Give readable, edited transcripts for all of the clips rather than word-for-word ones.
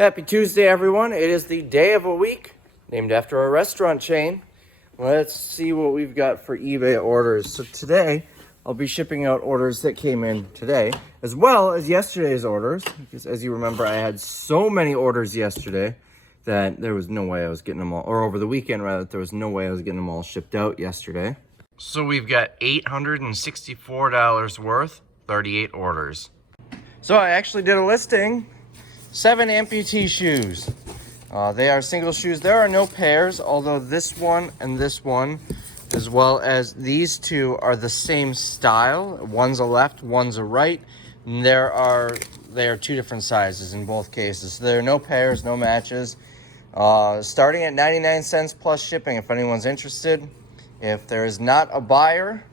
Happy Tuesday, everyone. It is the day of a week named after a restaurant chain. Let's see what we've got for eBay orders. So today, I'll be shipping out orders that came in today, as well as yesterday's orders. Because as you remember, I had so many orders yesterday that there was no way I was getting them all, or over the weekend rather, there was no way I was getting them all shipped out yesterday. So we've got $864 worth, 38 orders. So I actually did a listing. 7 amputee shoes. They are single shoes. There are no pairs, although this one and this one, as well as these two, are the same style. One's a left, one's a right. And they are two different sizes in both cases. So there are no pairs, no matches. Starting at 99 cents plus shipping if anyone's interested. If there is not a buyer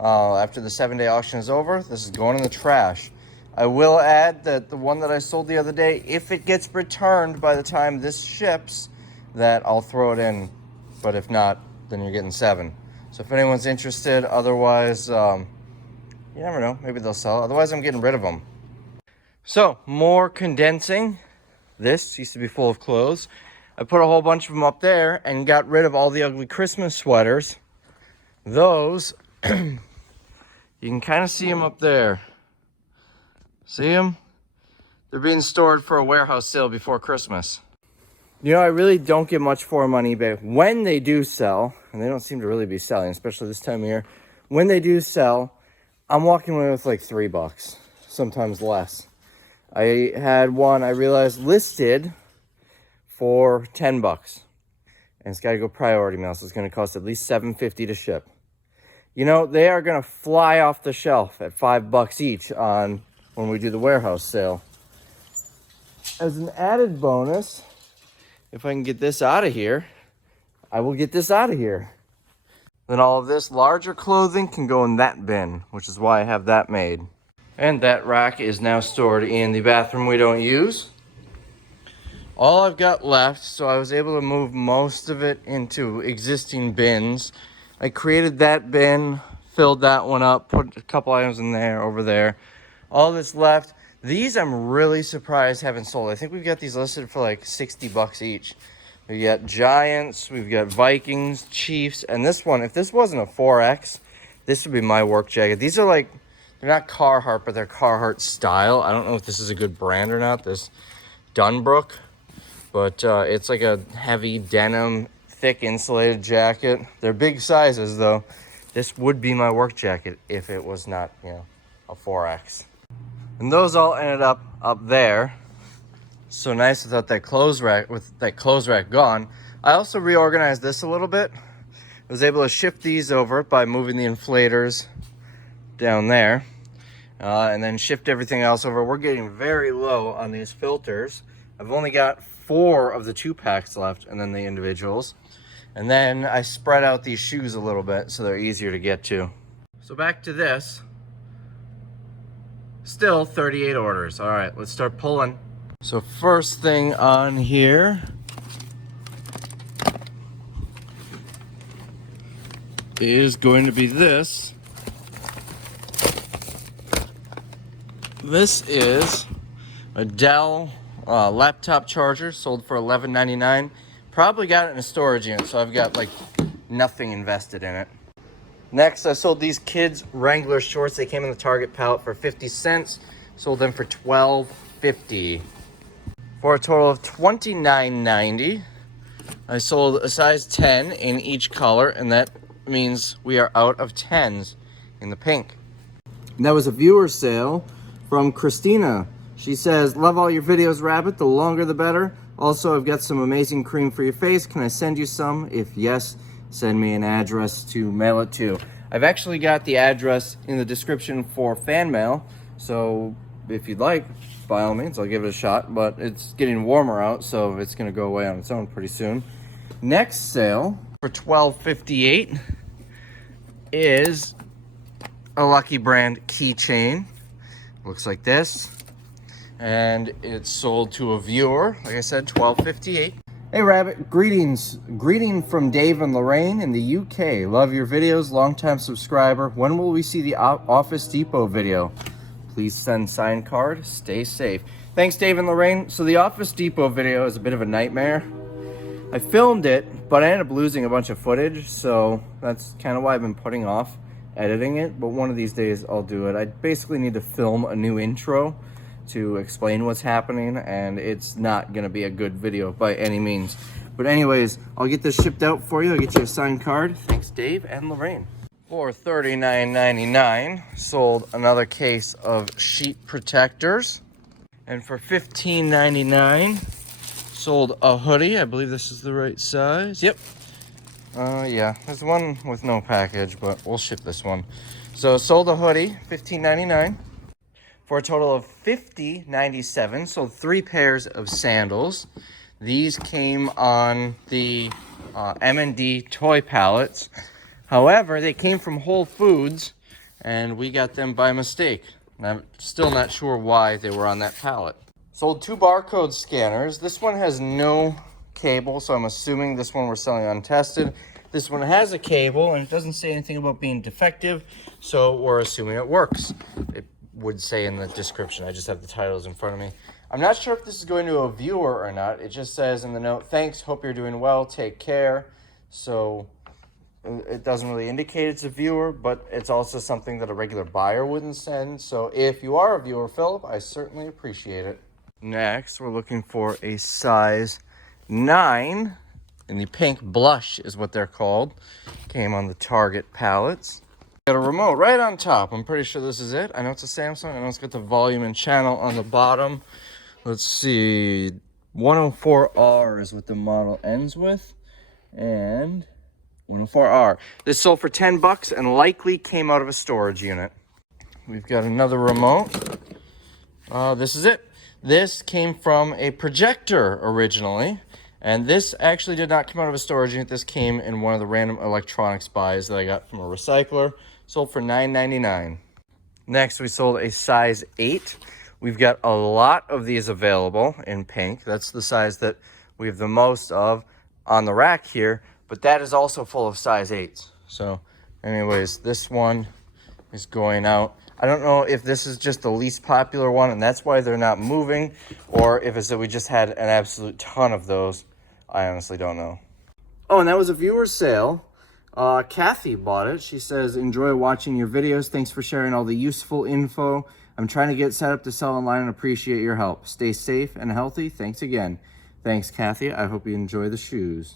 after the 7-day auction is over, this is going in the trash. I will add that the one that I sold the other day, if it gets returned by the time this ships, that I'll throw it in. But if not, then you're getting 7. So if anyone's interested, otherwise, you never know, maybe they'll sell. Otherwise, I'm getting rid of them. So, more condensing. This used to be full of clothes. I put a whole bunch of them up there and got rid of all the ugly Christmas sweaters. Those, you can kind of see them up there. See them? They're being stored for a warehouse sale before Christmas. You know, I really don't get much for them on eBay. When they do sell, and they don't seem to really be selling, especially this time of year. When they do sell, I'm walking away with like $3, sometimes less. I had one I realized listed for $10. And it's got to go priority mail, so it's going to cost at least $7.50 to ship. You know, they are going to fly off the shelf at $5 each on when we do the warehouse sale. As an added bonus, if I can get this out of here, I will get this out of here. Then all of this larger clothing can go in that bin, which is why I have that made. And that rack is now stored in the bathroom we don't use. All I've got left, so I was able to move most of it into existing bins. I created that bin, filled that one up, put a couple items in there, over there. All that's left, these I'm really surprised haven't sold. I think we've got these listed for like $60 each. We got Giants, we've got Vikings, Chiefs, and this one, if this wasn't a 4X, this would be my work jacket. These are like, they're not Carhartt, but they're Carhartt style. I don't know if this is a good brand or not, this Dunbrook, but it's like a heavy denim, thick insulated jacket. They're big sizes though. This would be my work jacket if it was not, you know, a 4X. And those all ended up there. So nice without that clothes rack, with that clothes rack gone. I also reorganized this a little bit. I was able to shift these over by moving the inflators down there. And then shift everything else over. We're getting very low on these filters. I've only got 4 of the 2-packs left, and then the individuals. And then I spread out these shoes a little bit so they're easier to get to. So back to this. Still 38 orders. All right, let's start pulling. So first thing on here is going to be this. This is a Dell laptop charger, sold for $11.99. Probably got it in a storage unit, so I've got like nothing invested in it. Next, I sold these kids Wrangler shorts. They came in the Target pallet for 50 cents. Sold them for $12.50. For a total of $29.90. I sold a size 10 in each color, and that means we are out of 10s in the pink. And that was a viewer sale from Christina. She says, love all your videos, Rabbit. The longer the better. Also, I've got some amazing cream for your face. Can I send you some? If yes, send me an address to mail it to. I've actually got the address in the description for fan mail, so if you'd like, by all means, I'll give it a shot, but it's getting warmer out, so it's going to go away on its own pretty soon. Next sale for $12.58 is a Lucky Brand keychain. Looks like this, and it's sold to a viewer, like I said, $12.58. Hey Rabbit, greetings. Greeting from Dave and Lorraine in the UK. Love your videos, longtime subscriber. When will we see the Office Depot video? Please send signed card. Stay safe. Thanks, Dave and Lorraine. So the Office Depot video is a bit of a nightmare. I filmed it, but I ended up losing a bunch of footage, so that's kind of why I've been putting off editing it, but one of these days I'll do it. I basically need to film a new intro to explain what's happening, and it's not going to be a good video by any means. But anyways, I'll get this shipped out for you. I'll get you a signed card. Thanks, Dave and Lorraine. For $39.99, sold another case of sheet protectors. And for $15.99, sold a hoodie. I believe this is the right size. Yep. Yeah, there's one with no package, but we'll ship this one. So sold a hoodie, $15.99. For a total of $50.97, sold 3 pairs of sandals. These came on the M&D toy pallets. However, they came from Whole Foods, and we got them by mistake. And I'm still not sure why they were on that pallet. Sold 2 barcode scanners. This one has no cable, so I'm assuming this one we're selling untested. This one has a cable, and it doesn't say anything about being defective, so we're assuming it works. It would say in the description. I just have the titles in front of me. I'm not sure if this is going to a viewer or not. It just says in the note, thanks, hope you're doing well, take care. So it doesn't really indicate it's a viewer, but it's also something that a regular buyer wouldn't send. So if you are a viewer, Philip, I certainly appreciate it. Next, we're looking for a size 9 in the pink blush is what they're called. Came on the Target pallets. Got a remote right on top. I'm pretty sure this is it. I know it's a Samsung. I know it's got the volume and channel on the bottom. Let's see. 104R is what the model ends with. And 104R. This sold for $10 and likely came out of a storage unit. We've got another remote. This is it. This came from a projector originally. And this actually did not come out of a storage unit. This came in one of the random electronics buys that I got from a recycler. Sold for $9.99. Next, we sold a size 8. We've got a lot of these available in pink. That's the size that we have the most of on the rack here. But that is also full of size 8s. So anyways, this one is going out. I don't know if this is just the least popular one and that's why they're not moving, or if it's that we just had an absolute ton of those. I honestly don't know. Oh, and that was a viewer sale. Kathy bought it. She says, enjoy watching your videos. Thanks for sharing all the useful info. I'm trying to get set up to sell online and appreciate your help. Stay safe and healthy. Thanks again. Thanks, Kathy. I hope you enjoy the shoes.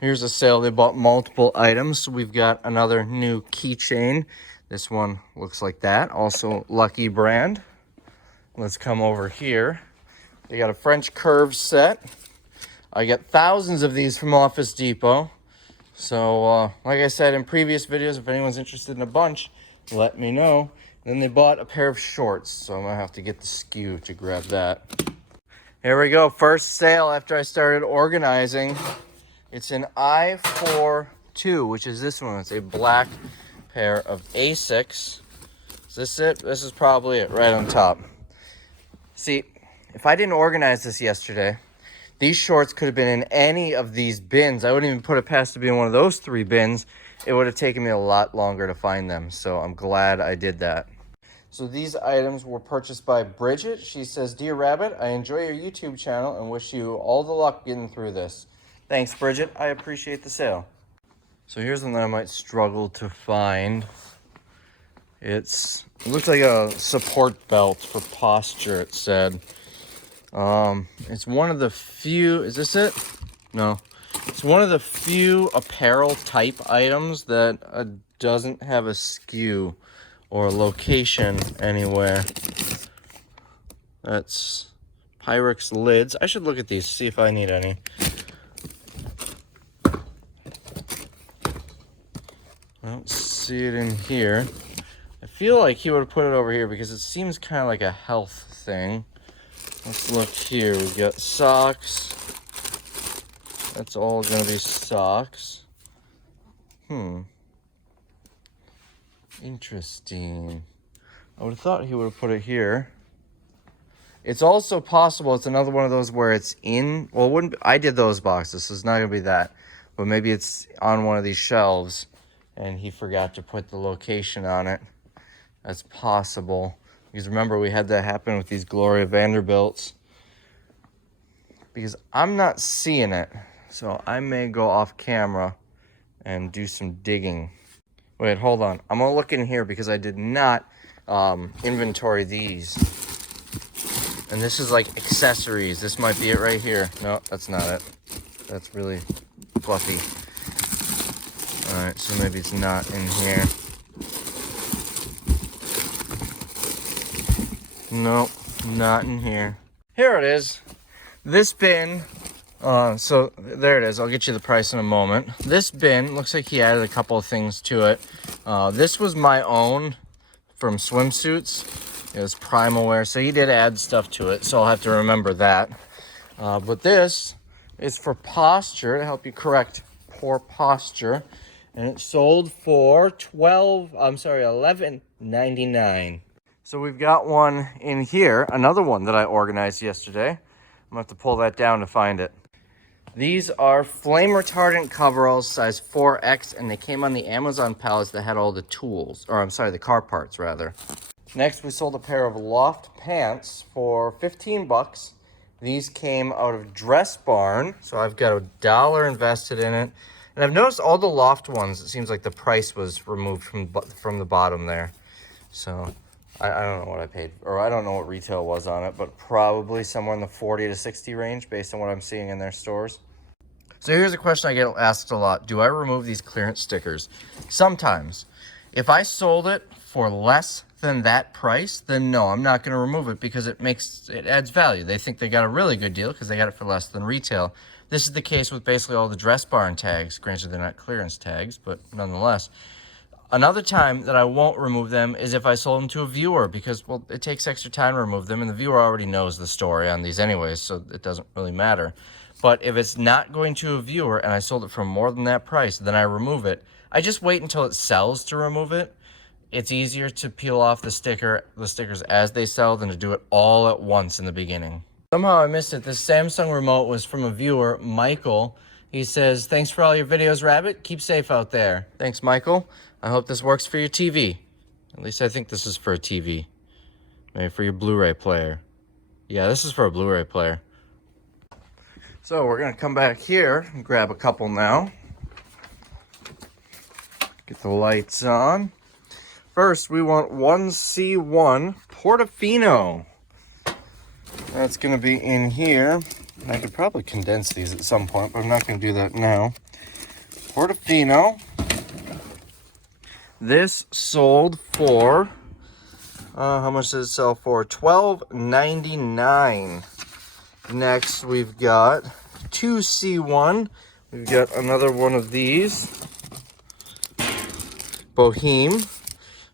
Here's a sale. They bought multiple items. We've got another new keychain. This one looks like that. Also Lucky brand. Let's come over here. They got a French curve set. I get thousands of these from Office Depot. So, like I said in previous videos, if anyone's interested in a bunch, let me know. Then they bought a pair of shorts, so I'm going to have to get the SKU to grab that. Here we go. First sale after I started organizing. It's an I-4-2, which is this one. It's a black pair of Asics. Is this it? This is probably it right on top. See, if I didn't organize this yesterday, these shorts could have been in any of these bins. I wouldn't even put it past to be in one of those 3 bins. It would have taken me a lot longer to find them, so I'm glad I did that. So these items were purchased by Bridget. She says, Dear Rabbit, I enjoy your YouTube channel and wish you all the luck getting through this. Thanks, Bridget. I appreciate the sale. So here's one that I might struggle to find. It looks like a support belt for posture, it said. It's one of the few, is this it? No. It's one of the few apparel type items that doesn't have a SKU or a location anywhere. That's Pyrex lids. I should look at these, see if I need any. I don't see it in here. I feel like he would have put it over here because it seems kind of like a health thing. Let's look here. We've got socks. That's all going to be socks. Interesting. I would have thought he would have put it here. It's also possible it's another one of those where it's in... Well, it wouldn't be, I did those boxes, so it's not going to be that. But maybe it's on one of these shelves, and he forgot to put the location on it. That's possible. Because remember, we had that happen with these Gloria Vanderbilts. because I'm not seeing it. So I may go off camera and do some digging. Wait, hold on. I'm gonna look in here because I did not inventory these. And this is like accessories. This might be it right here. No, that's not it. That's really fluffy. All right, so maybe it's not in here. Nope, not in here. Here it is. This bin, so there it is. I'll get you the price in a moment. This bin, looks like he added a couple of things to it. This was my own from swimsuits. It was primal wear, so he did add stuff to it, so I'll have to remember that. But this is for posture, to help you correct poor posture. And it sold for $11.99. So we've got one in here, another one that I organized yesterday. I'm gonna have to pull that down to find it. These are flame retardant coveralls, size 4X, and they came on the Amazon pallets that had all the tools, or I'm sorry, the car parts rather. Next, we sold a pair of Loft Pants for 15 bucks. These came out of Dress Barn, so I've got $1 invested in it. And I've noticed all the Loft ones, it seems like the price was removed from the bottom there. So I don't know what I paid, or I don't know what retail was on it, but probably somewhere in the 40 to 60 range based on what I'm seeing in their stores. So here's a question I get asked a lot. Do I remove these clearance stickers? Sometimes. If I sold it for less than that price, then no, I'm not going to remove it because it adds value. They think they got a really good deal because they got it for less than retail. This is the case with basically all the Dress Barn tags. Granted, they're not clearance tags, but nonetheless. Another time that I won't remove them is if I sold them to a viewer because, well, it takes extra time to remove them, and the viewer already knows the story on these anyways, so it doesn't really matter. But if it's not going to a viewer and I sold it for more than that price, then I remove it. I just wait until it sells to remove it. It's easier to peel off the stickers as they sell than to do it all at once in the beginning. Somehow I missed it. This Samsung remote was from a viewer, Michael. He says, "Thanks for all your videos, Rabbit. Keep safe out there." Thanks, Michael. I hope this works for your TV. At least I think this is for a TV. Maybe for your Blu-ray player. Yeah, this is for a Blu-ray player. So we're gonna come back here and grab a couple now. Get the lights on. First, we want 1C1 Portofino. That's gonna be in here. I could probably condense these at some point, but I'm not gonna do that now. Portofino. This sold for, how much did it sell for? $12.99. Next, we've got 2C1. We've got another one of these. Boheme.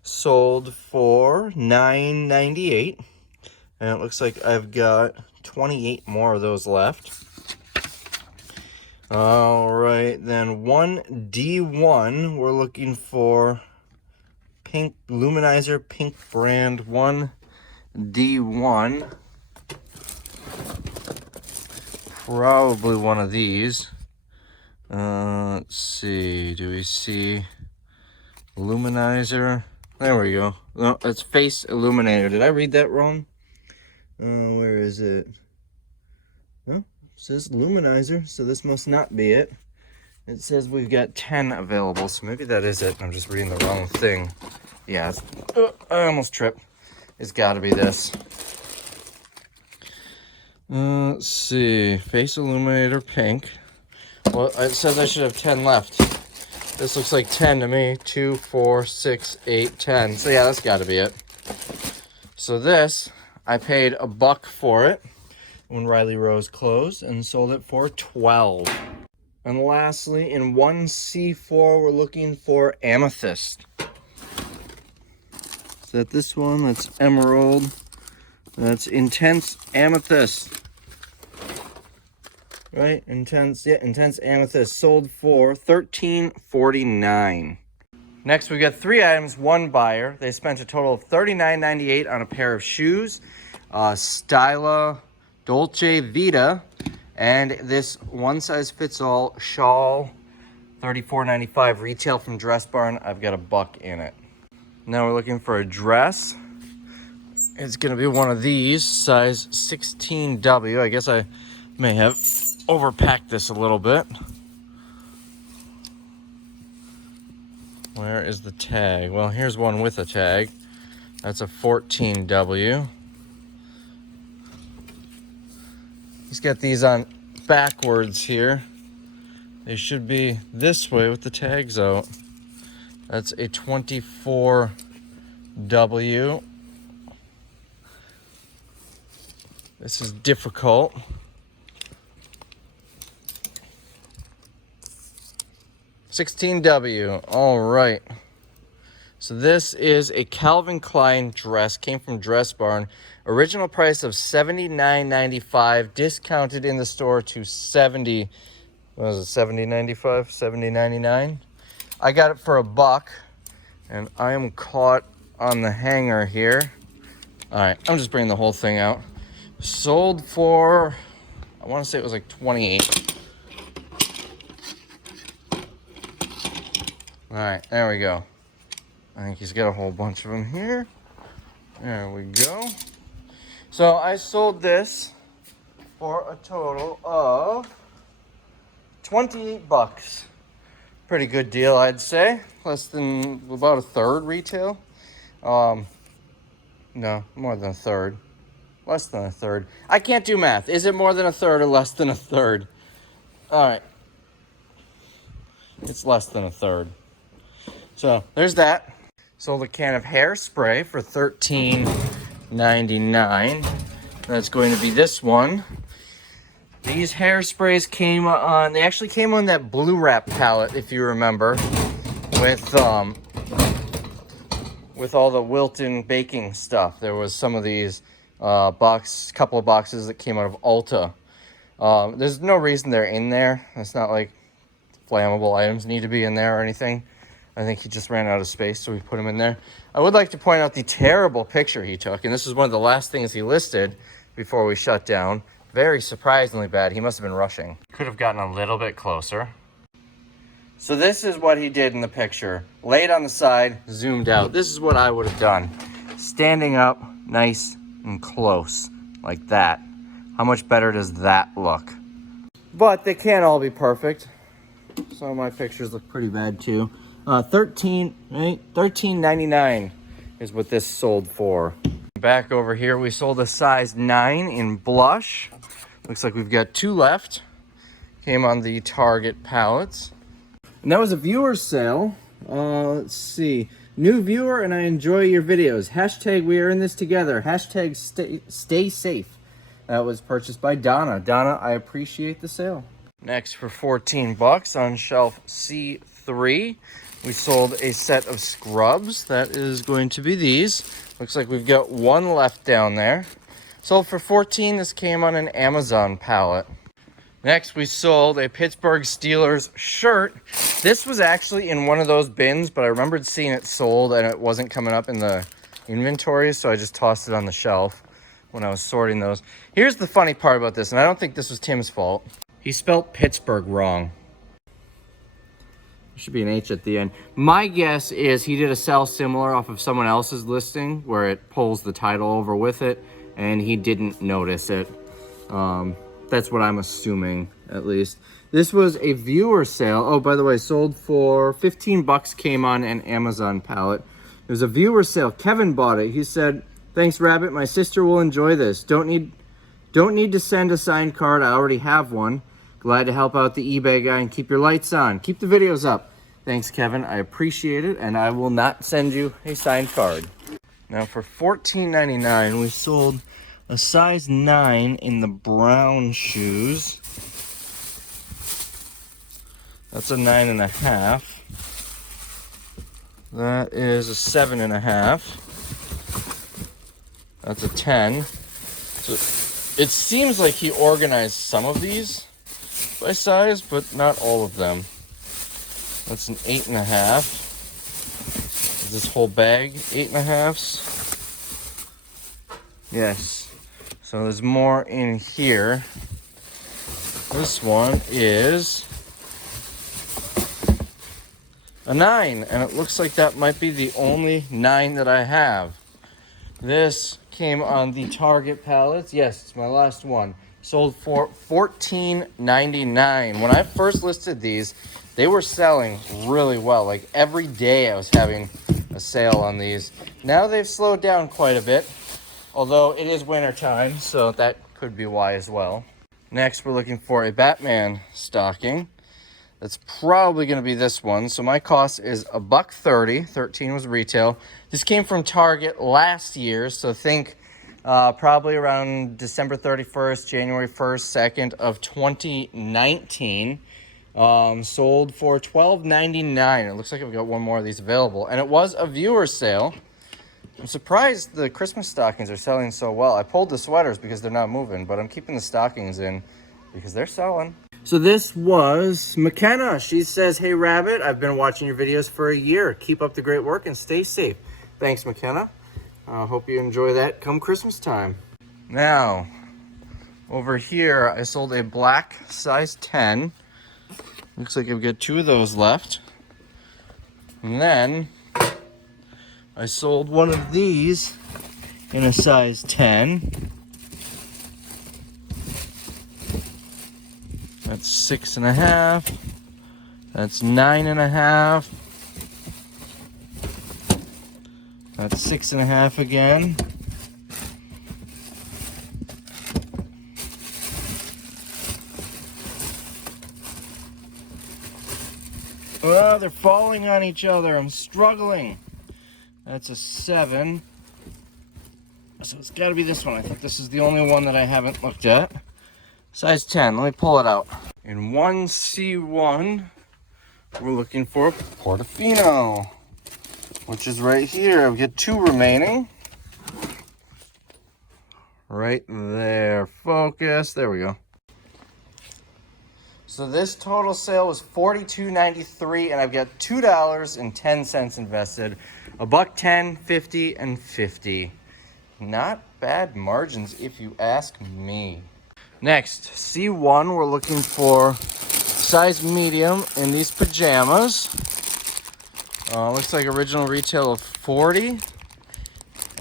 Sold for $9.98. And it looks like I've got 28 more of those left. All right, then 1D1. We're looking for pink luminizer, pink brand 1D1. Probably one of these. Let's see. Do we see luminizer? There we go. No, it's face illuminator. Did I read that wrong? Where is it? Oh, it says luminizer, so this must not be it. It says we've got 10 available, so maybe that is it. I'm just reading the wrong thing. Yeah, I almost tripped. It's got to be this. Let's see. Face illuminator pink. Well, it says I should have 10 left. This looks like 10 to me. 2, 4, 6, 8, 10. So yeah, that's got to be it. So this, I paid $1 for it when Riley Rose closed and sold it for $12. And lastly, in 1C4, we're looking for amethyst. Is that this one? That's emerald. That's intense amethyst. Right? Intense amethyst. Sold for $13.49. Next, we got 3 items, 1 buyer. They spent a total of $39.98 on a pair of shoes. Styla Dolce Vita. And this one-size-fits-all shawl, $34.95 retail from Dress Barn. I've got $1 in it. Now we're looking for a dress. It's gonna be one of these, size 16W. I guess I May have overpacked this a little bit. Where is the tag? Well, here's one with a tag. That's a 14W. He's got these on backwards here. They should be this way with the tags out. That's a 24W. This is difficult. $16W. All right. So this is a Calvin Klein dress. Came from Dress Barn. Original price of $79.95. Discounted in the store to $70. What was it? $70.95? $70.99. I got it for $1, and I am caught on the hanger here. All right. I'm just bringing the whole thing out. Sold for, I want to say it was like 28. All right, there we go. I think he's got a whole bunch of them here. There we go. So I sold this for a total of $28. Pretty good deal, I'd say. Less than about a third retail. No, more than a third. Less than a third. I can't do math. Is it more than a third or less than a third? All right. It's less than a third. So there's that. Sold a can of hairspray for $13.99. That's going to be this one. These hairsprays came on, they actually came on that blue wrap pallet, if you remember, with all the Wilton baking stuff. There was some of these couple of boxes that came out of Ulta. There's no reason they're in there. It's not like flammable items need to be in there or anything. I think he just ran out of space, so we put him in there. I would like to point out the terrible picture he took, and this is one of the last things he listed before we shut down. Very surprisingly bad. He must have been rushing. Could have gotten a little bit closer. So this is what he did in the picture. Laid on the side, zoomed out. This is what I would have done. Standing up, nice and close, like that. How much better does that look? But they can't all be perfect. Some of my pictures look pretty bad too. $13.99 is what this sold for. Back over here, we sold a size 9 in blush. Looks like we've got 2 left. Came on the Target pallets. And that was a viewer sale. Let's see. New viewer, and I enjoy your videos. Hashtag we are in this together. Hashtag stay safe. That was purchased by Donna. Donna, I appreciate the sale. Next, for $14 on shelf C3, we sold a set of scrubs. That is going to be these. Looks like we've got 1 left down there. Sold for $14. This came on an Amazon pallet. Next, we sold a Pittsburgh Steelers shirt. This was actually in one of those bins, but I remembered seeing it sold and it wasn't coming up in the inventory, so I just tossed it on the shelf when I was sorting those. Here's the funny part about this, and I don't think this was Tim's fault. He spelled Pittsburgh wrong. There should be an H at the end. My guess is he did a sell similar off of someone else's listing where it pulls the title over with it, and he didn't notice it. That's what I'm assuming, at least. This was a viewer sale. Oh, by the way, sold for $15, came on an Amazon pallet. It was a viewer sale. Kevin bought it. He said, "Thanks, Rabbit. My sister will enjoy this. Don't need to send a signed card. I already have one. Glad to help out the eBay guy and keep your lights on. Keep the videos up." Thanks, Kevin. I appreciate it, and I will not send you a signed card. Now, for $14.99, we sold a size 9 in the brown shoes. That's a 9.5. That is a 7.5. That's a 10. So it seems like he organized some of these by size, but not all of them. That's an 8.5. Is this whole bag 8.5s? Yes. So there's more in here. This one is a 9, and it looks like that might be the only 9 that I have. This came on the Target pallets. Yes, it's my last one. sold for $14.99. When I first listed these, they were selling really well. Like every day I was having a sale on these. Now they've slowed down quite a bit, although it is winter time, so that could be why as well. Next, we're looking for a Batman stocking. That's probably going to be this one. So my cost is $1.30. 13 was retail. This came from Target last year, so think probably around December 31st, January 1st, 2nd of 2019. Sold for $12.99. It looks like I've got one more of these available. And it was a viewer sale. I'm surprised the Christmas stockings are selling so well. I pulled the sweaters because they're not moving, but I'm keeping the stockings in because they're selling. So this was McKenna. She says, "Hey Rabbit, I've been watching your videos for a year. Keep up the great work and stay safe." Thanks, McKenna. Hope you enjoy that come Christmas time. Now, over here, I sold a black size 10. Looks like I've got 2 of those left. And then I sold one of these in a size 10. That's 6.5. That's 9.5. That's 6.5 again. Oh, they're falling on each other. I'm struggling. That's a 7. So it's got to be this one. I think this is the only one that I haven't looked at. Size 10. Let me pull it out. In 1C1, we're looking for Portofino, which is right here. We get 2 remaining. Right there. Focus. There we go. So this total sale was $42.93, and I've got $2.10 invested. $1.10, $50, and $50. Not bad margins if you ask me. Next, C1, we're looking for size medium in these pajamas. Looks like original retail of $40.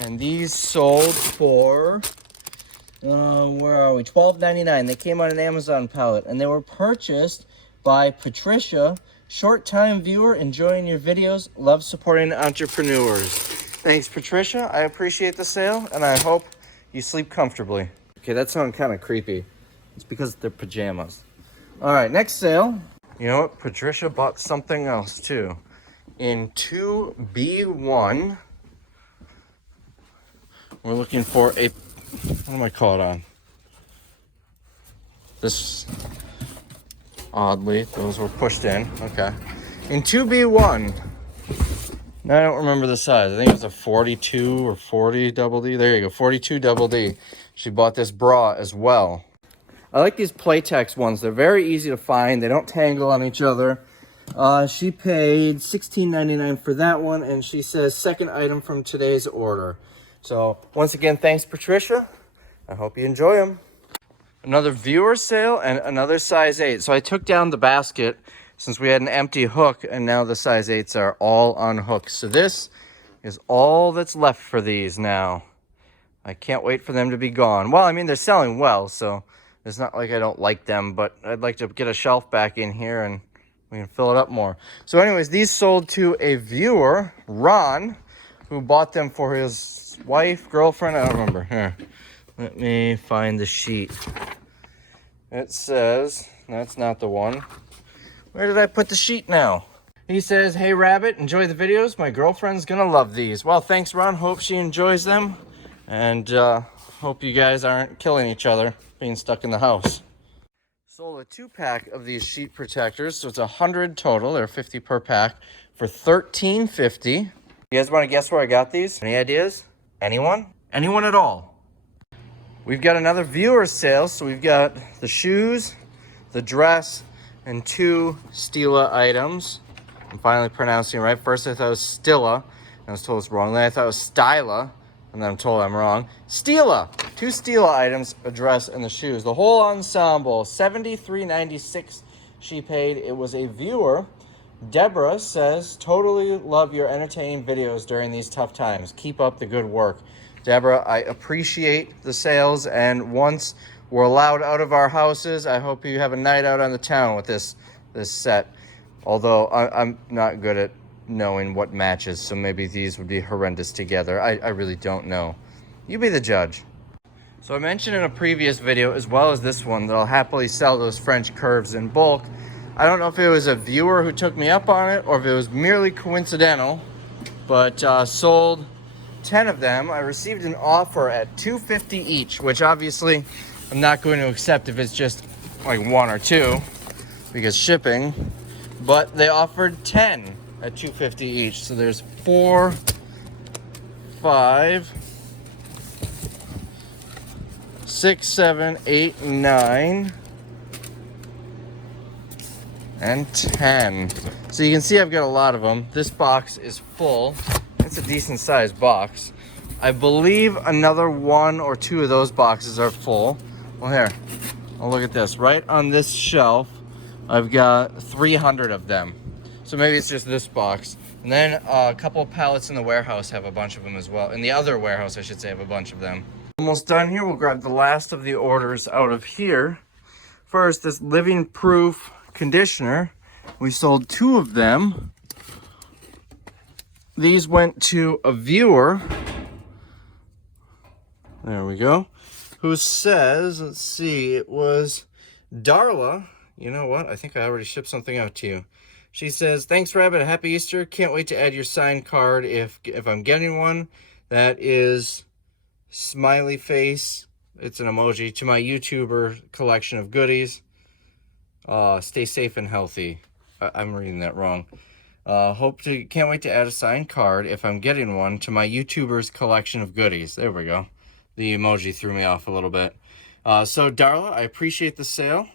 And these sold for, where are we? $12.99. They came on an Amazon pallet, and they were purchased by Patricia. Short-time viewer, enjoying your videos, love supporting entrepreneurs. Thanks, Patricia. I appreciate the sale, and I hope you sleep comfortably. Okay, that sounded kind of creepy. It's because they're pajamas. All right, next sale. You know what? Patricia bought something else, too. In 2B1, we're looking for a... What am I calling on? This... Oddly, those were pushed in. Okay. In 2B1, now I don't remember the size. I think it was a 42 or 40 double D. There you go, 42 double D. She bought this bra as well. I like these Playtex ones. They're very easy to find. They don't tangle on each other. She paid $16.99 for that one, and she says second item from today's order. So once again, thanks, Patricia. I hope you enjoy them. Another viewer sale and another size 8. So I took down the basket since we had an empty hook, and now the size 8s are all on hooks. So this is all that's left for these now. I can't wait for them to be gone. Well, I mean, they're selling well, so it's not like I don't like them, but I'd like to get a shelf back in here and we can fill it up more. So anyways, these sold to a viewer, Ron, who bought them for his wife, girlfriend, I don't remember. Here, let me find the sheet. It says, that's not the one. Where did I put the sheet now? He says, "Hey Rabbit, enjoy the videos. My girlfriend's gonna love these." Well, thanks, Ron. Hope she enjoys them. And hope you guys aren't killing each other being stuck in the house. Sold a 2-pack of these sheet protectors. So it's 100 total. They're 50 per pack for $13.50. You guys want to guess where I got these? Any ideas? Anyone? Anyone at all? We've got another viewer sale. So we've got the shoes, the dress, and 2 Stila items. I'm finally pronouncing it right. First I thought it was Stilla, and I was told it's wrong. Then I thought it was Styla, and then I'm told I'm wrong. Stila! 2 Stila items, a dress, and the shoes. The whole ensemble, $73.96 she paid. It was a viewer. Deborah says, "Totally love your entertaining videos during these tough times. Keep up the good work." Deborah, I appreciate the sales, and once we're allowed out of our houses. I hope you have a night out on the town with this set. Although I'm not good at knowing what matches, so maybe these would be horrendous together. I really don't know. You be the judge. So I mentioned in a previous video, as well as this one, that I'll happily sell those French curves in bulk. I don't know if it was a viewer who took me up on it or if it was merely coincidental, but sold 10 of them. I received an offer at $250 each, which obviously I'm not going to accept if it's just like one or two because shipping, but they offered 10 at $250 each. So there's 4, 5, 6, 7, 8, 9, and 10. So you can see I've got a lot of them. This box is full. It's a decent sized box. I believe another 1 or 2 of those boxes are full. Well, here, oh, look at this. Right on this shelf, I've got 300 of them. So maybe it's just this box. And then a couple of pallets in the warehouse have a bunch of them as well. In the other warehouse, I should say, have a bunch of them. Almost done here. We'll grab the last of the orders out of here. First, this living proof conditioner. We sold 2 of them. These went to a viewer. There we go. Who says, let's see, it was Darla. You know what? I think I already shipped something out to you. She says, thanks, Rabbit. Happy Easter. Can't wait to add your signed card if I'm getting one. That is smiley face. It's an emoji to my YouTuber collection of goodies. Stay safe and healthy. I'm reading that wrong. Can't wait to add a signed card if I'm getting one to my YouTuber's collection of goodies. There we go. The emoji threw me off a little bit. So Darla, I appreciate the sale.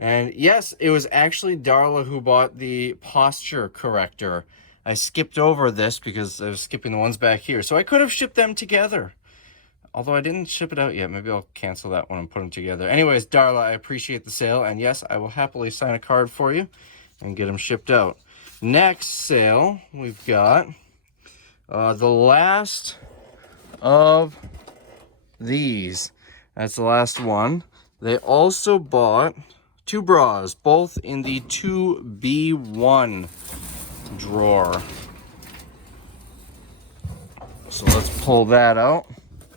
And yes, it was actually Darla who bought the posture corrector. I skipped over this because I was skipping the ones back here. So I could have shipped them together. Although I didn't ship it out yet. Maybe I'll cancel that one and put them together. Anyways, Darla, I appreciate the sale. And yes, I will happily sign a card for you and get them shipped out. Next sale, we've got the last of these. That's the last one. They also bought 2 bras, both in the 2B1 drawer. So let's pull that out.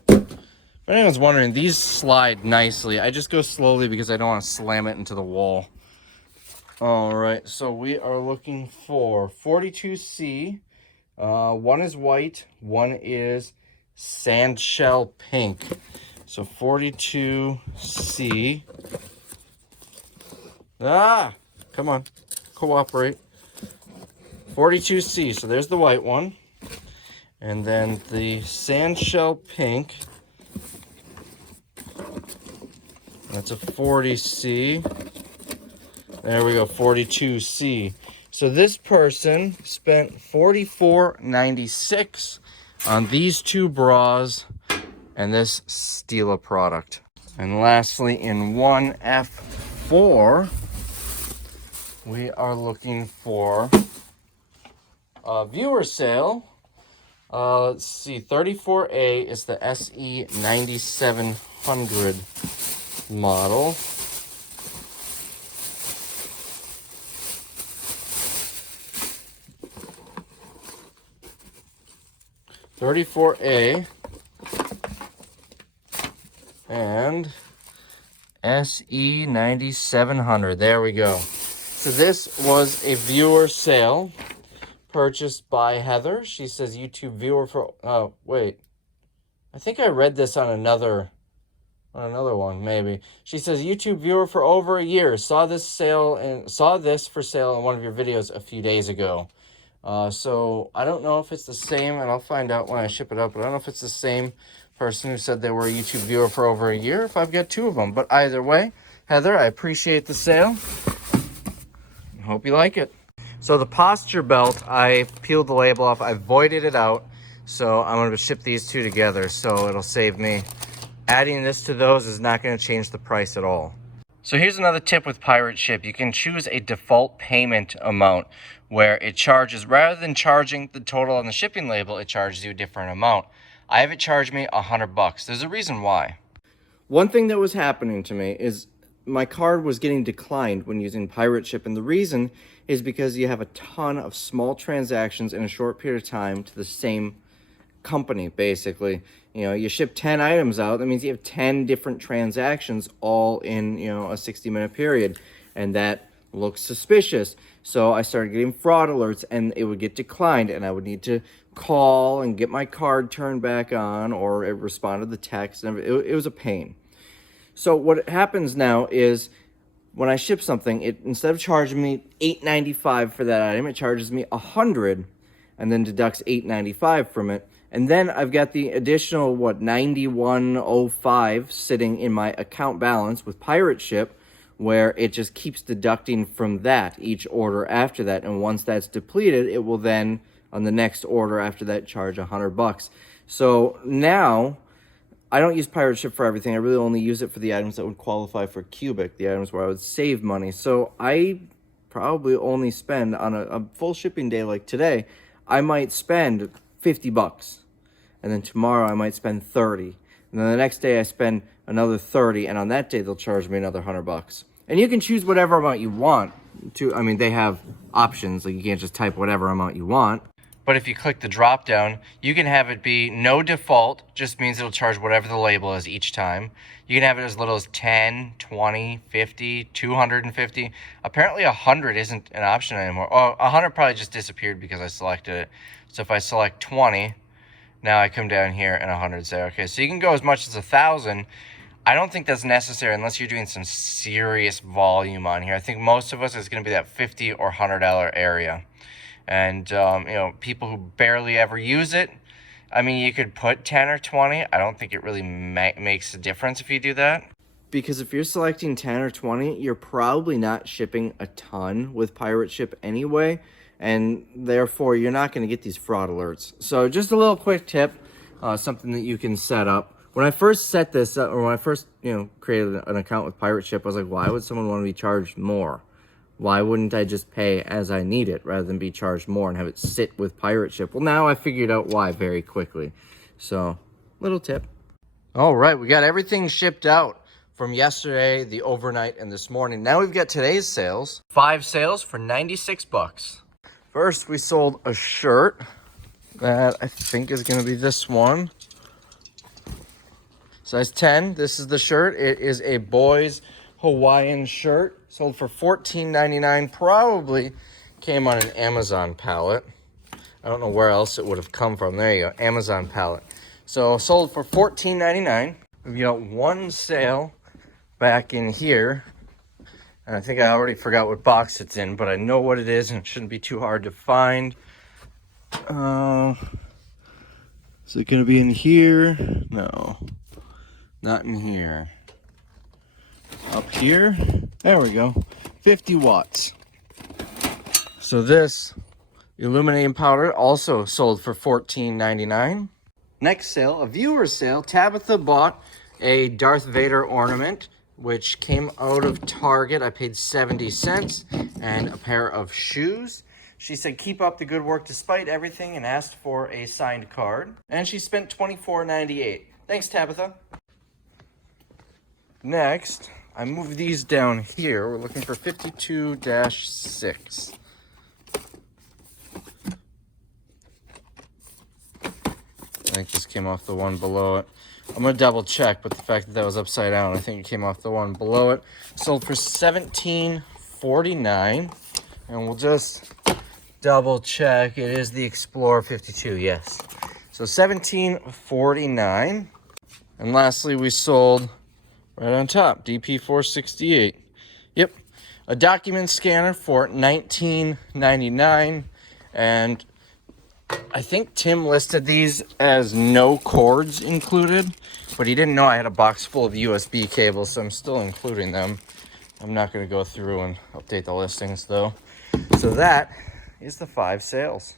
If anyone's wondering, these slide nicely. I just go slowly because I don't want to slam it into the wall. All right, so we are looking for 42C. One is white, one is sandshell pink. So 42C. Come on, cooperate. 42C, so there's the white one. And then the sandshell pink. That's a 40C. There we go, 42C. So this person spent $44.96 on these 2 bras and this Stila product. And lastly, in 1F4, we are looking for a viewer sale. Let's see, 34A is the SE 9700 model. $34A and SE 9700. There we go. So this was a viewer sale purchased by Heather. She says YouTube viewer for, oh, wait. I think I read this on another one, maybe. She says YouTube viewer for over a year. Saw this for sale in one of your videos a few days ago. So I don't know if it's the same, and I'll find out when I ship it up, but I don't know if it's the same person who said they were a YouTube viewer for over a year, if I've got 2 of them. But either way, Heather, I appreciate the sale. Hope you like it. So the posture belt, I peeled the label off. I voided it out. So I'm going to ship these 2 together, so it'll save me. Adding this to those is not going to change the price at all. So here's another tip with Pirate Ship. You can choose a default payment amount where it charges, rather than charging the total on the shipping label, it charges you a different amount. I have it charge me $100. There's a reason why. One thing that was happening to me is my card was getting declined when using Pirate Ship, and the reason is because you have a ton of small transactions in a short period of time to the same company, basically. You know, you ship 10 items out, that means you have 10 different transactions all in, you know, a 60-minute period, and that looks suspicious. So I started getting fraud alerts, and it would get declined, and I would need to call and get my card turned back on, or it responded to the text, and it was a pain. So what happens now is when I ship something, it, instead of charging me $8.95 for that item, it charges me $100 and then deducts $8.95 from it. And then I've got the additional, $91.05 sitting in my account balance with Pirate Ship, where it just keeps deducting from that each order after that. And once that's depleted, it will then, on the next order after that, charge $100. So now I don't use Pirate Ship for everything. I really only use it for the items that would qualify for cubic, the items where I would save money. So I probably only spend, on a full shipping day like today, I might spend $50. And then tomorrow I might spend $30. And then the next day I spend another $30. And on that day they'll charge me another $100. And you can choose whatever amount you want to. I mean, they have options. Like, you can't just type whatever amount you want. But if you click the drop down, you can have it be no default, just means it'll charge whatever the label is each time. You can have it as little as 10, 20, 50, 250. Apparently 100 isn't an option anymore. Oh, 100 probably just disappeared because I selected it. So if I select 20, now I come down here and 100 say, okay, so you can go as much as 1,000. I don't think that's necessary unless you're doing some serious volume on here. I think most of us is going to be that $50 or $100 area. And, you know, people who barely ever use it, I mean, you could put 10 or 20. I don't think it really makes a difference if you do that. Because if you're selecting 10 or 20, you're probably not shipping a ton with Pirate Ship anyway. And therefore, you're not going to get these fraud alerts. So just a little quick tip, something that you can set up. When I first set this up, or when I first, you know, created an account with Pirate Ship, I was like, why would someone want to be charged more? Why wouldn't I just pay as I need it rather than be charged more and have it sit with Pirate Ship? Well, now I figured out why very quickly. So, little tip. All right, we got everything shipped out from yesterday, the overnight, and this morning. Now we've got today's sales. 5 sales for $96. First, we sold a shirt that I think is going to be this one. Size 10. This is the shirt. It is a boys Hawaiian shirt. Sold for $14.99. Probably came on an Amazon pallet. I don't know where else it would have come from. There you go, Amazon pallet. So sold for $14.99. We've got one sale back in here. And I think I already forgot what box it's in, but I know what it is and it shouldn't be too hard to find. Is it going to be in here? No, not in here. Up here, there we go, 50 watts. So this illuminating powder also sold for $14.99. Next sale, a viewer sale. Tabitha bought a Darth Vader ornament, which came out of Target. I paid 70 cents, and a pair of shoes. She said, keep up the good work despite everything, and asked for a signed card. And she spent $24.98. Thanks, Tabitha. Next, I moved these down here. We're looking for 52-6. I think this came off the one below it. I'm going to double check, but the fact that that was upside down, I think it came off the one below it. Sold for $17.49. And we'll just double check. It is the Explorer 52, yes. So $17.49. And lastly, we sold right on top, DP468. Yep, a document scanner for $19.99. And I think Tim listed these as no cords included, but he didn't know I had a box full of USB cables, so I'm still including them. I'm not going to go through and update the listings, though. So that is the 5 sales.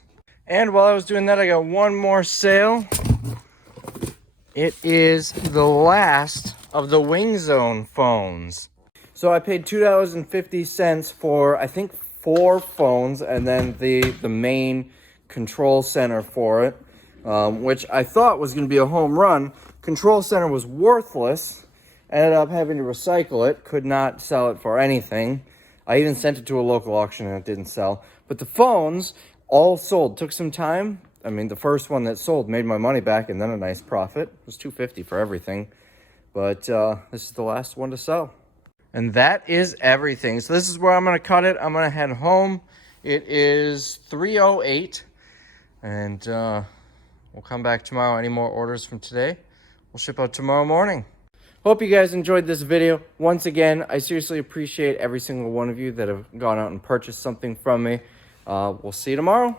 And while I was doing that, I got one more sale. It is the last of the Wing Zone phones. So I paid $2.50 for, I think, 4 phones, and then the main control center for it, which I thought was going to be a home run. Control center was worthless, Ended up having to recycle it. Could not sell it for anything. I even sent it to a local auction and it didn't sell. But the phones all sold. Took some time. I mean, the first one that sold made my money back and then a nice profit. It was $250 for everything. But this is the last one to sell. And that is everything. So this is where I'm going to cut it. I'm going to head home. It is 3:08. And we'll come back tomorrow. Any more orders from today, we'll ship out tomorrow morning. Hope you guys enjoyed this video. Once again, I seriously appreciate every single one of you that have gone out and purchased something from me. We'll see you tomorrow.